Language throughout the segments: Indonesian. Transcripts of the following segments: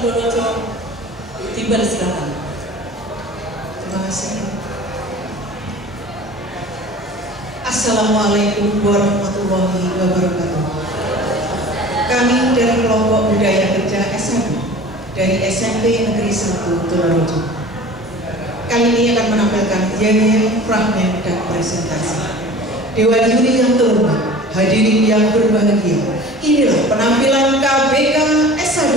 Donojo Timber, silakan. Terima kasih. Assalamualaikum warahmatullahi wabarakatuh. Kami dari kelompok budaya kerja S1 dari SMP Negeri 1 Donojo kali ini akan menampilkan yel-yel, fragmen, dan presentasi. Dewan juri yang terhormat, hadirin yang berbahagia, inilah penampilan KBK S1.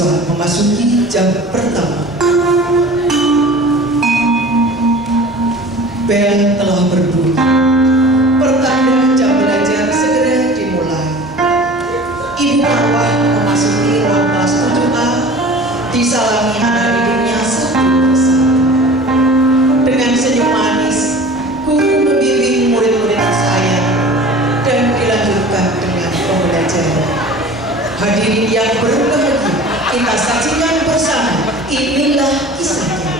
Memasuki jam pertama, bel telah berbunyi, pertanda jam belajar segera dimulai. Ibu Marwah memasuki ruang kelas 7A, disalami anak didiknya satu persatu. Dengan senyum manis, guru membimbing murid-murid saya dan dilanjutkan dengan pembelajaran. Hadirin yang berbahagia, kita saksikan bersama, inilah kisahnya.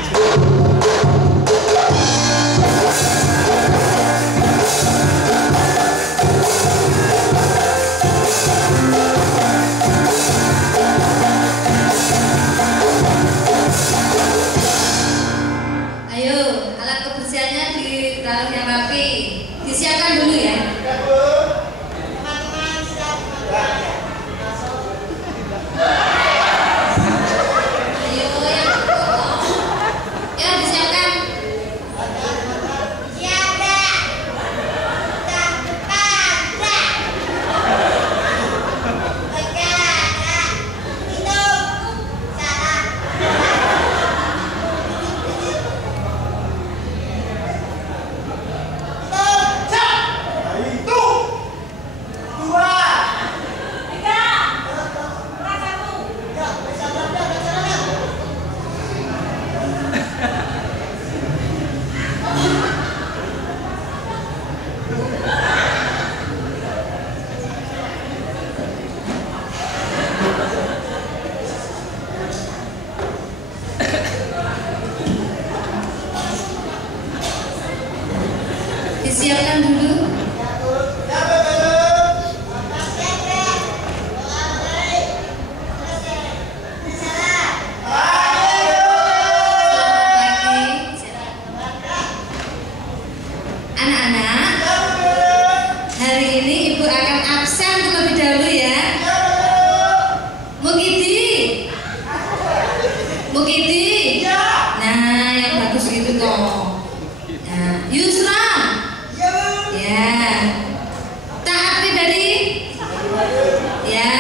Bu Kiti. Iya. Nah, yang bagus gitu dong. Nah, Yusra. Iya. Ya. Taat pribadi. Ya.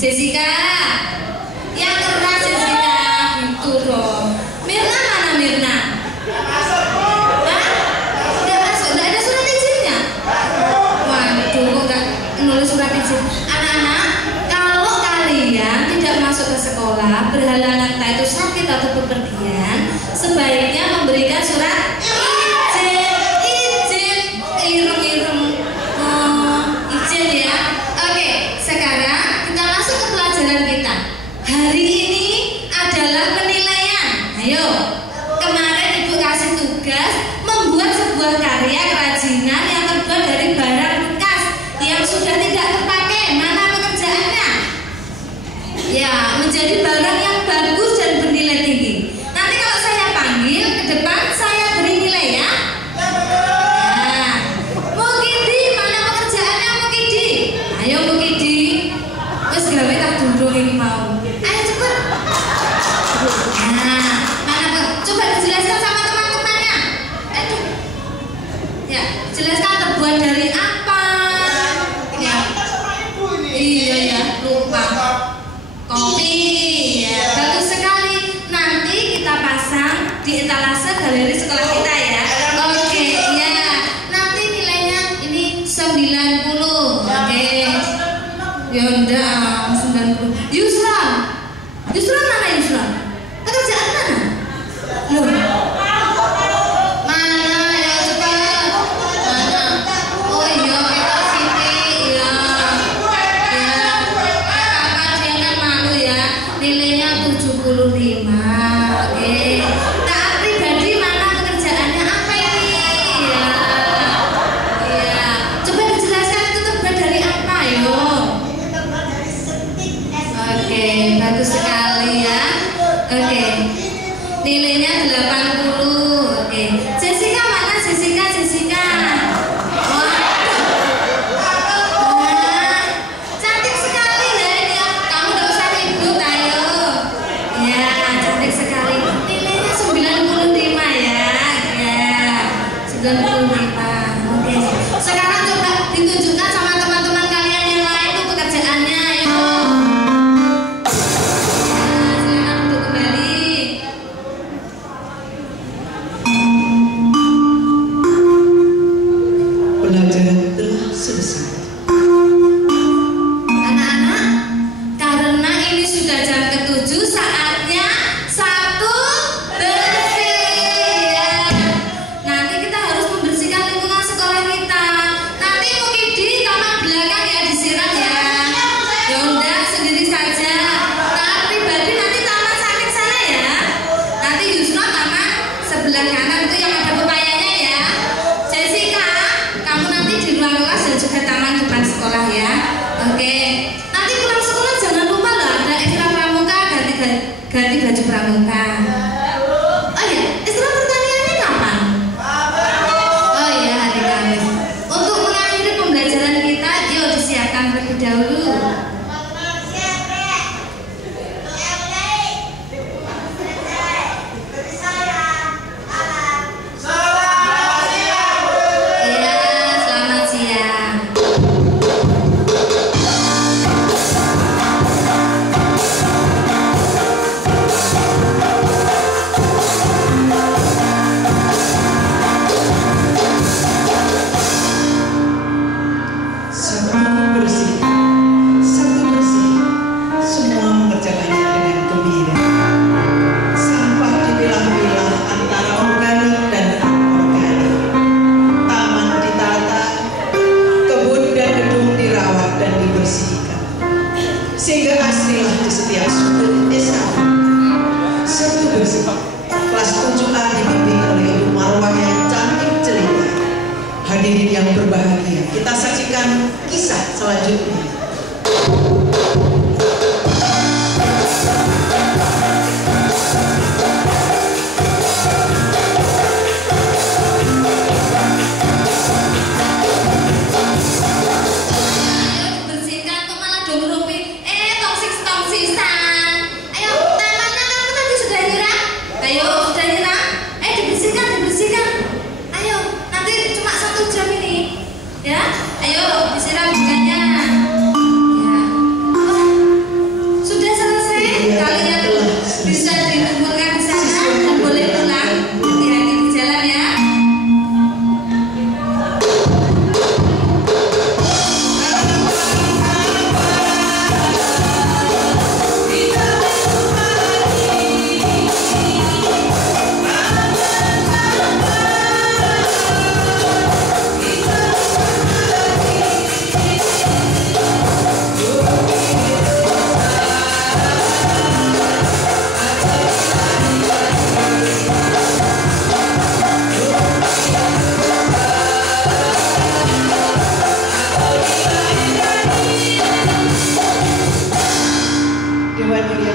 Jessica. Yang keras Jessica. Gitu dong. Mirna mana Mirna? Masuk, Bu. Hah? Nggak masuk, nggak ada surat izinnya. Waduh, kok nggak nulis surat izin. Anak-anak, kalau kalian tidak masuk ke sekolah, berhalangan entah itu sakit atau bepergian, sebaiknya memberikan surat izin, izin ya. Oke, sekarang kita masuk ke pelajaran kita. Hari ini adalah penilaian. Ayo, kemarin Ibu kasih tugas membuat sebuah karya kerajinan yang terbuat dari barang bekas yang sudah tidak terpakai. Mana pekerjaannya? Ya, menjadi barang yang bagus dan bernilai tinggi. Nanti kalau saya panggil ke depan, saya beri nilai ya. Nah, Mukidi, mana pekerjaannya Mukidi? Ayo Mukidi, terus gawe tak duduk ini mau. Ayo cepet. Nah, mana coba dijelaskan sama teman-temannya. Aduh. Ya, jelaskan terbuat dari apa? Ya. Sama Ibu ini. Iya ya, lupa. Kopi, ya, bagus sekali. Nanti kita pasang di etalase galeri sekolah kita ya. Oke, ya. Nanti nilainya ini 90. Oke. Ya udah, 90. Yusra. Yusra mana Yusra? Pekerjaan mana? Loh. Mana ya cepat. Mana? Oh iya, kita Siti ya. Kakak dia kan malu ya. Nilainya 75. Oke. Taat pribadi mana pekerjaannya apa ini? Ya. Iya. Coba dijelaskan itu terbuat dari apa, yo. Oke, bagus sekali ya. Oke. Nilainya 80. Oke. Jessica mana Jessica? Jessica. Wah. Wah, cantik sekali ya ini ya. Kamu gak usah ribut, ayo. Ya, cantik sekali. Nilainya 95 ya. Ya. 95. Oke. Sekarang coba ditunjukkan sama teman-teman kalian yang lain tuh pekerjaannya, ayo. Silakan duduk kembali. Pelajaran telah selesai. Anak-anak, karena ini sudah jam ke-7, saatnya satu bersih ya. Nanti kita harus membersihkan lingkungan sekolah kita. Nanti Mukidi taman belakang ya disiram ya. Ya udah sendiri saja. Taat pribadi nanti taman samping sana ya. Nanti Yusra taman sebelah kanan itu yang ada pepayanya ya. Jessica, kamu nanti di ruang kelas dan juga taman depan sekolah ya. Oke. Nanti pulang sekolah jangan lupa loh ada ekstra pramuka, ganti baju pramuka. Oh ya, ekstra pertaniannya kapan? Oh iya, hari Kamis. Untuk mengakhiri pembelajaran kita, yuk disiapkan terlebih dahulu. Iya, selamat siang.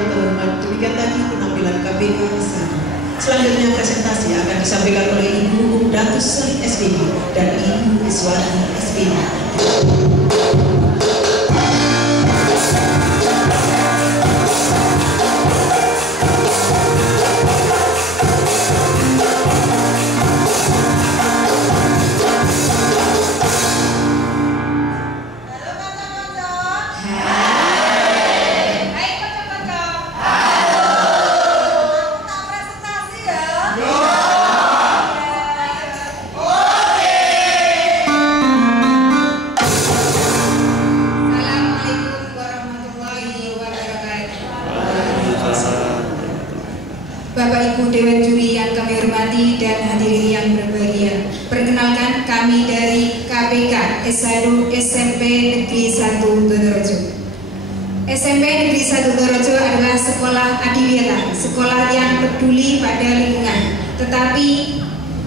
terhormat, demikian tadi penampilan KPK SADU. Selanjutnya presentasi akan disampaikan oleh Ibu Datus Sri SPD dan Ibu Iswati SPD. Bapak Ibu Dewan Juri yang kami hormati dan hadirin yang berbahagia, perkenalkan kami dari KPK SADU SMP Negeri 1 Donorejo. SMP Negeri 1 Donorejo adalah sekolah adiwiyata, sekolah yang peduli pada lingkungan, tetapi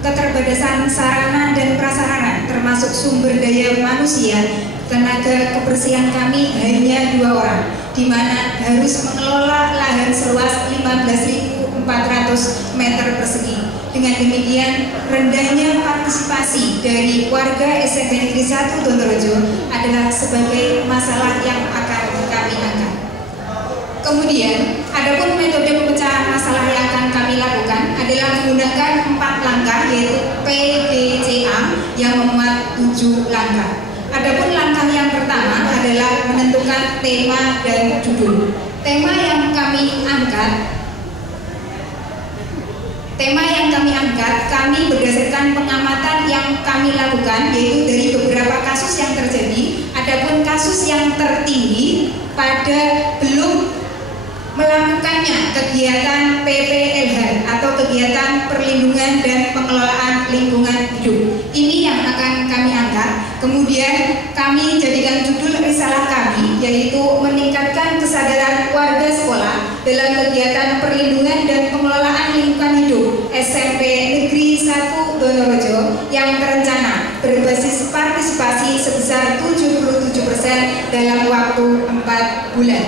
keterbatasan sarana dan prasarana termasuk sumber daya manusia, tenaga kebersihan kami hanya 2 orang, di mana harus mengelola lahan seluas 15.400 meter persegi. Dengan demikian, rendahnya partisipasi dari warga SMP Negeri 1 Donorejo adalah sebagai masalah yang akan kami angkat. Kemudian, adapun metode pemecahan masalah yang akan kami lakukan adalah menggunakan 4 langkah, yaitu PDCA yang memuat 7 langkah. Adapun langkah yang pertama adalah menentukan tema dan judul. Tema yang kami angkat, kami berdasarkan pengamatan yang kami lakukan, yaitu dari beberapa kasus yang terjadi. Adapun kasus yang tertinggi pada belum melakukannya kegiatan PPLH atau kegiatan perlindungan dan pengelolaan lingkungan hidup. Ini yang akan kami angkat. Kemudian kami jadikan judul risalah kami, yaitu meningkatkan kesadaran warga sekolah dalam kegiatan perlindungan dan pengelolaan lingkungan hidup SMP Negeri 1 Donorejo yang terencana berbasis partisipasi sebesar 77% dalam waktu 4 bulan.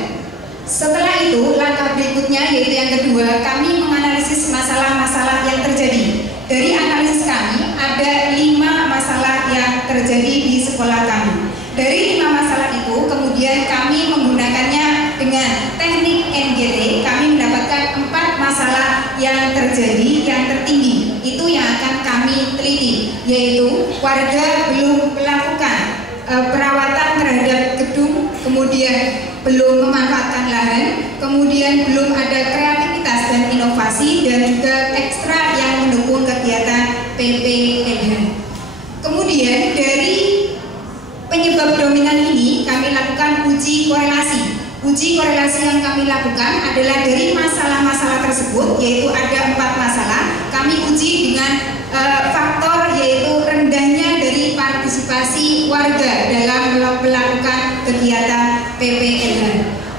Setelah itu, langkah berikutnya yaitu yang kedua, kami menganalisis masalah-masalah yang terjadi. Dari analisis kami, ada 5 masalah yang terjadi di sekolah kami. Dari 5 masalah itu, kemudian kami menggunakannya dengan teknik NGT. Kami mendapatkan 4 masalah yang terjadi, yang tertinggi. Itu yang akan kami teliti, yaitu warga belum melakukan perawatan terhadap gedung, kemudian belum memanfaatkan lahan, kemudian belum ada kreativitas dan inovasi, dan juga ekstra yang mendukung kegiatan PPLH. Kemudian dari penyebab dominan ini kami lakukan uji korelasi. Uji korelasi yang kami lakukan adalah dari masalah-masalah tersebut, yaitu ada 4 masalah. Kami uji dengan faktor, yaitu rendahnya dari partisipasi warga dalam melakukan kegiatan PPLH.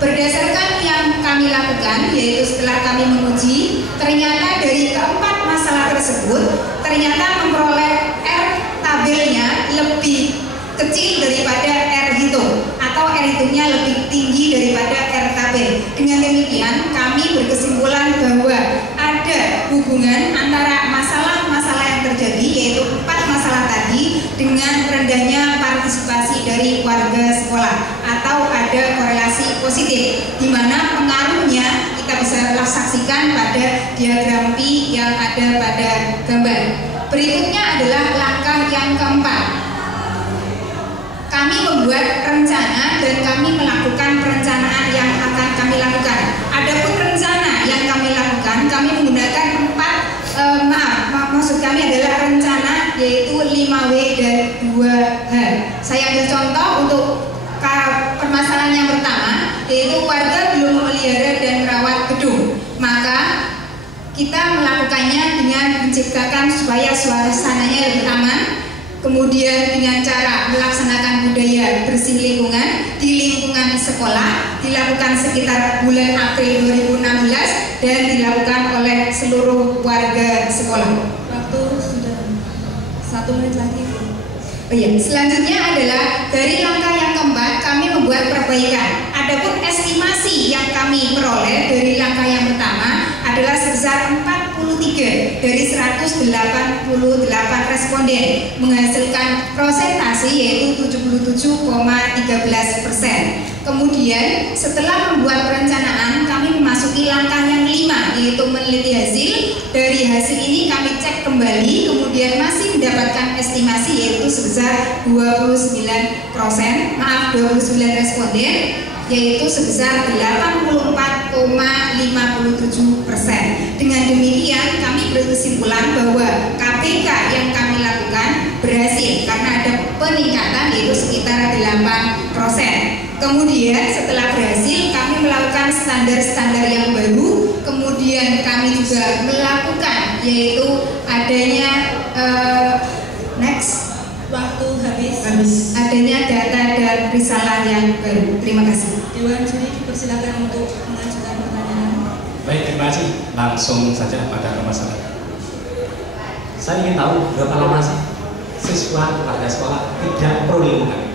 Berdasarkan yang kami lakukan, yaitu setelah kami menguji, ternyata dari keempat masalah tersebut ternyata memperoleh R tabelnya lebih kecil daripada R hitung, atau R hitungnya lebih tinggi daripada R tabel. Dengan demikian kami berkesimpulan bahwa ada hubungan antara masalah-masalah yang terjadi, yaitu 4 masalah tadi, dengan rendahnya partisipasi dari warga sekolah, atau ada korelasi positif, di mana pengaruhnya kita bisa saksikan pada diagram Pi yang ada pada gambar. Berikutnya adalah langkah yang keempat. Kami membuat rencana dan kami melakukan perencanaan yang akan kami lakukan. Adapun rencana yang kami lakukan, kami menggunakan 4 maksud kami adalah rencana, yaitu 5W dan 2H. Saya ambil contoh untuk permasalahan yang pertama, yaitu warga belum memelihara dan merawat gedung. Maka kita melakukannya dengan menciptakan supaya suasananya lebih aman, kemudian dengan cara melaksanakan budaya bersih lingkungan di lingkungan sekolah, dilakukan sekitar bulan April 2016 dan dilakukan oleh seluruh warga sekolah. Waktu sudah 1 menit lagi. Selanjutnya adalah dari langkah yang keempat, kami membuat perbaikan. Adapun estimasi yang kami peroleh dari langkah yang pertama adalah sebesar 43 dari 188 responden, menghasilkan prosentase yaitu 77,13%. Kemudian setelah membuat perencanaan, kami memasuki langkah yang 5, yaitu meneliti hasil. Dari hasil ini kami cek kembali, kemudian masih mendapatkan estimasi yaitu sebesar 29 responden, yaitu sebesar 84,57%. Dengan demikian kami berkesimpulan bahwa KPK yang kami lakukan berhasil karena ada peningkatan yaitu sekitar 8%. Kemudian setelah berhasil kami melakukan standar-standar yang baru, kemudian kami juga melakukan yaitu adanya waktu habis. Adanya data dan risalah yang baru. Terima kasih. Dewan Juri dipersilakan untuk mengajukan pertanyaan. Baik, terima kasih. Langsung saja pada masyarakat. Saya ingin tahu berapa lama sih siswa warga sekolah tidak pro lingkungan?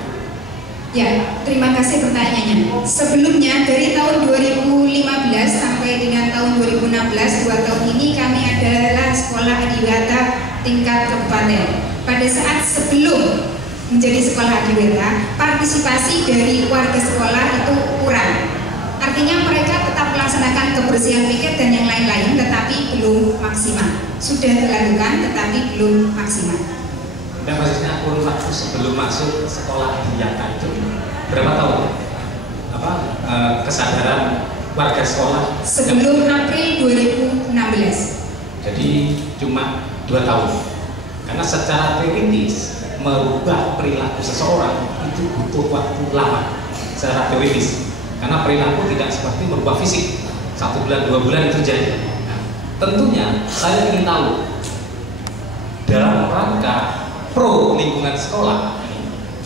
Ya, terima kasih pertanyaannya. Sebelumnya dari tahun 2015 sampai dengan tahun 2016, 2 tahun ini kami adalah sekolah adiwiyata tingkat kabupaten. Pada saat sebelum menjadi sekolah adiwiyata, partisipasi dari warga sekolah itu kurang. Artinya mereka tetap melaksanakan kebersihan piket dan yang lain-lain, tetapi belum maksimal. Sudah dilakukan, tetapi belum maksimal. Dan maksudnya kurun waktu sebelum masuk sekolah adiwiyata itu berapa tahun? Kesadaran warga sekolah sebelum April 2016. Jadi cuma 2 tahun. Karena secara teoritis merubah perilaku seseorang itu butuh waktu lama secara teoritis. Karena perilaku tidak seperti merubah fisik 1 bulan 2 bulan itu jadi. Nah, tentunya saya ingin tahu dalam rangka pro lingkungan sekolah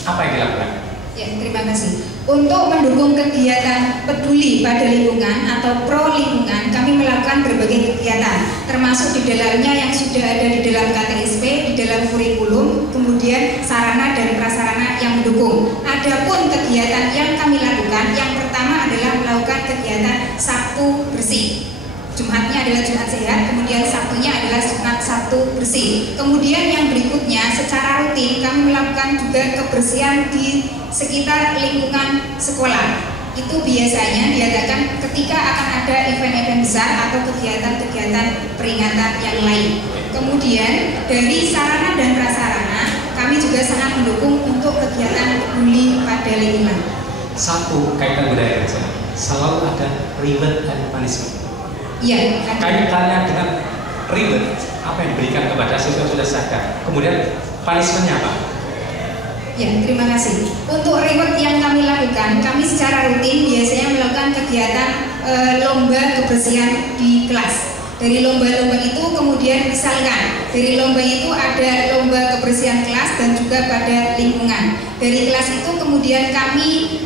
apa yang dilakukan? Ya, terima kasih. Untuk mendukung kegiatan peduli pada lingkungan atau pro lingkungan, kami melakukan berbagai kegiatan, termasuk di dalamnya yang sudah ada di dalam KTSP, di dalam kurikulum, kemudian sarana dan prasarana yang mendukung. Adapun kegiatan yang kami lakukan, yang pertama adalah melakukan kegiatan Sabtu bersih. Jumatnya adalah Jumat sehat, kemudian Sabtunya adalah Jumat Sabtu bersih. Kemudian yang berikutnya secara rutin kami melakukan juga kebersihan di sekitar lingkungan sekolah. Itu biasanya diadakan ketika akan ada event-event besar atau kegiatan-kegiatan peringatan yang lain. Kemudian dari sarana dan prasarana kami juga sangat mendukung untuk kegiatan peduli pada lingkungan. Satu, kaitan budaya kerja selalu ada reward and punishment. Iya, kaitannya dengan reward apa yang diberikan kepada siswa sudah sadar, kemudian punishmentnya apa? Ya, terima kasih. Untuk reward yang kami lakukan, kami secara rutin biasanya melakukan kegiatan lomba kebersihan di kelas. Dari lomba-lomba itu kemudian misalkan dari lomba itu ada lomba kebersihan kelas dan juga pada lingkungan. Dari kelas itu kemudian kami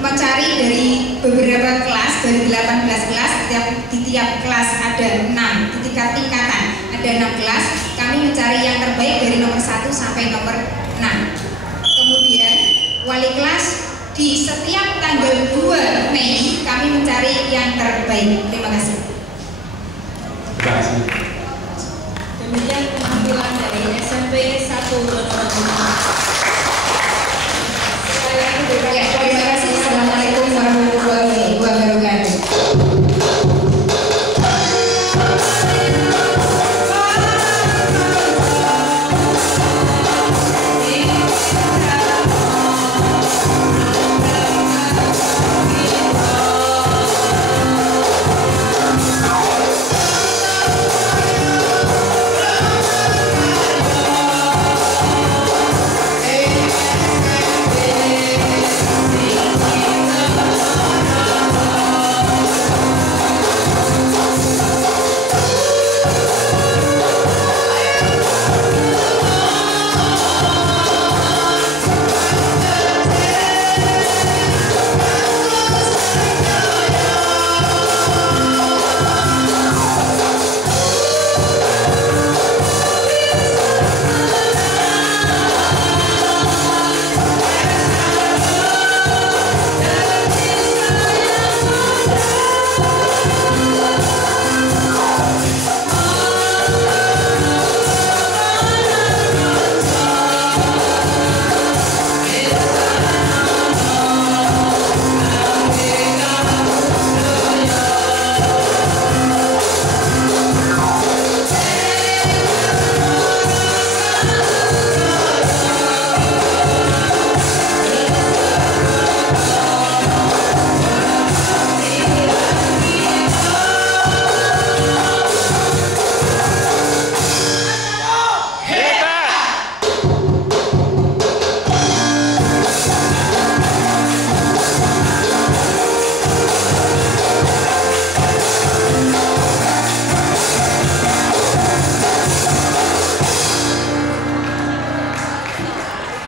mencari dari beberapa kelas, dari 18 kelas, di tiap kelas ada 6, di tingkatan ada 6 kelas, kami mencari yang terbaik dari nomor 1 sampai nomor 6. Kemudian wali kelas di setiap tanggal 2 Mei kami mencari yang terbaik. Terima kasih. Terima kasih. Demikian penampilan dari SMP 1 Donohudan. Ya, terima kasih. Assalamualaikum warahmatullahi wabarakatuh.